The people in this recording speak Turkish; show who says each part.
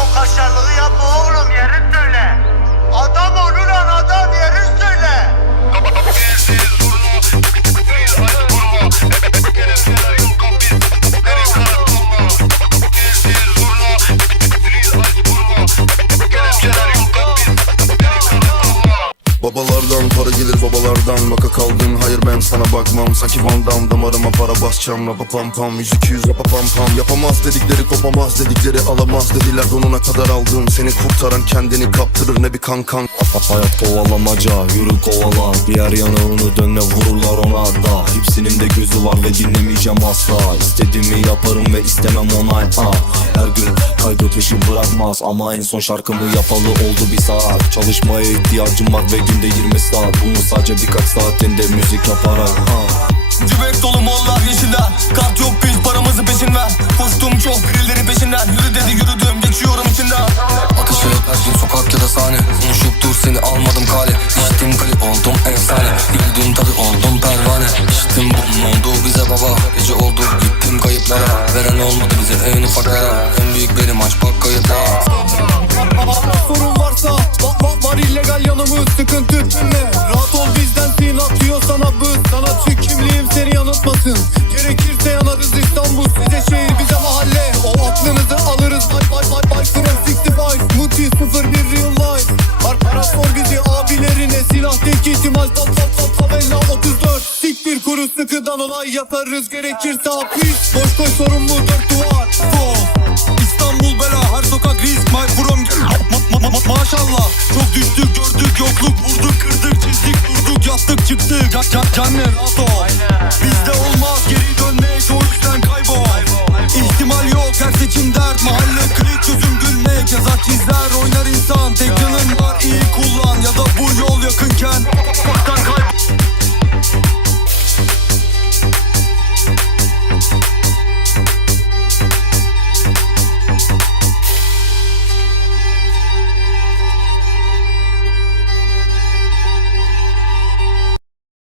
Speaker 1: o kaşarlığı yapma oğlum yerim dönüyor. Yüzüne bakmam. Sanki Van damarıma para basacağım. Rapa pam pam 100-200 rapa pam pam. Yapamaz dedikleri kopamaz dedikleri alamaz dediler. Donuna kadar aldım. Seni kurtaran kendini kaptırır ne bir kankan
Speaker 2: Hayat kovalamaca yürü kovala. Diğer yanağını dönme vururlar ona da. Hepsinin de gözü var ve dinlemeyeceğim asla. İstediğimi yaparım ve istemem onay ah. Her gün kaydı peşi bırakmaz. Ama en son şarkımı yapalı oldu bir saat. Çalışmaya ihtiyacım var ve günde 20 saat. Bunu sadece birkaç saatinde müzik yaparak ah.
Speaker 3: Cübek dolu mollar yeşiller. Kart yok biz paramızı peşinden. Koştum çok birileri peşinden. Yürü dedi yürüdüm geçiyorum içinden. Ateşe her gün sokak ya da sahne. Konuşup dur seni almadım kale. İçtim kali oldum efsane. Güldüm tadı oldum pervane. İçtim bunun oldu bize baba. Gece oldu gittim kayıplara. Veren olmadı bize en ufak yara. En büyük benim aç bak kayıtlar
Speaker 4: Sorun varsa bak bak var illegal yanımız sıkıntı sana bız Sanatçı kimliğim seni yanıltmasın. Gerekirse yanarız İstanbul size şehir bize mahalle. O aklınızı alırız Bay bay bay bay from 65 Muti 01 real life. Var para sor bizi abilerine Silah tek ihtimal. Top top top tabela 34 Sik bir kuru sıkıdan olay yaparız Gerekirse hapis. Boş koy sorumlu dört duvar. Sol İstanbul bela yakınken. Bak